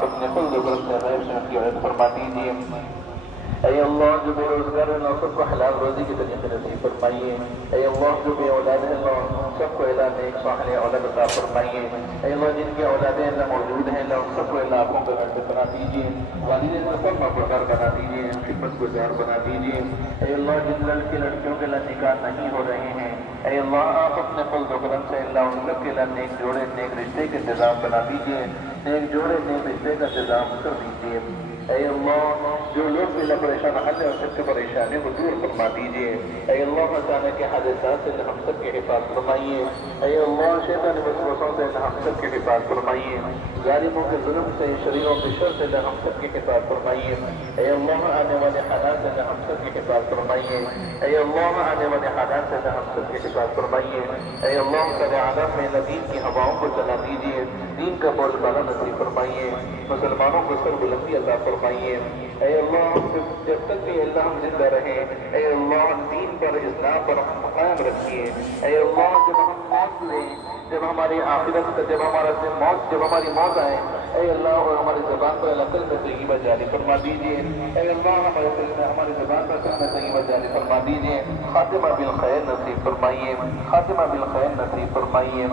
آپ اپنے فضل و کرم سے غیب سے ان کی عزت فرما دیجیے۔ اے اللہ جو بے روزگار ہیں اللہ سب کو حلال روزی کی طریقے نصیب فرمائیے۔ اے اللہ جو بے اولاد ہیں اللہ سب کو اللہ نیک صالح اولاد عطا فرمائیے۔ اے اللہ جن کی اولادیں اللہ موجود ہیں اللہ سب کو اللہ آنکھوں کا گھر بنا دیجیے، والدین کو سب مقرر بنا دیجیے، خدمت گزار بنا دیجیے۔ اے اللہ جن لڑکے لڑکیوں کے اللہ نکاح نہیں ہو رہے ہیں اے اللہ آپ اپنے فضل و کرم سے اللہ ان سب کے اللہ نیک جوڑے نیک رشتے کے انتظام بنا دیجیے، نیک جوڑے نیک رشتے کا انتظام کر دیجیے۔ اے اللہ جو لوگ بھی اللہ پریشان حل ہے اور سب کی پریشانیوں کو دور فرما دیجیے۔ اے اللہ اچانک کے حادثات سے ہم سب کی حفاظت فرمائیے۔ اے اللہ شیطانی وسوسوں سے ہم سب کی حفاظت فرمائیے، ظالموں کے ظلم سے شریروں کے شر سے ہم سب کی حفاظت فرمائیے۔ اے اللہ آنے والے حالات سے ہم سب کی حفاظت فرمائیے۔ اے اللہ آنے والے حالات سے ہم سب کی حفاظت فرمائیے۔ اے اللہ سارے عالم میں دین کی ہواؤں کو چلا دیجیے، دین کا بول بالا نصیب فرمائیے، مسلمانوں کو سر بلندی عطا فرمائیے۔ اے اللہ جب تک بھی اللہ ہم زندہ رہیں اے اللہ دین پر اسلام پر ہم قائم رکھیے۔ اے اللہ جب ہم موت لیں جب ہماری آخرت جب ہماری موت آئے اے اللہ اور ہماری زبان پر اللہ کلمہ طیبہ جاری فرما دیجیے۔ اے اللہ ہماری زبان پر کلمہ طیبہ جاری فرما دیجیے، خاتمہ بالخیر نصیب فرمائیے، خاتمہ بالخیر نصیب فرمائیے۔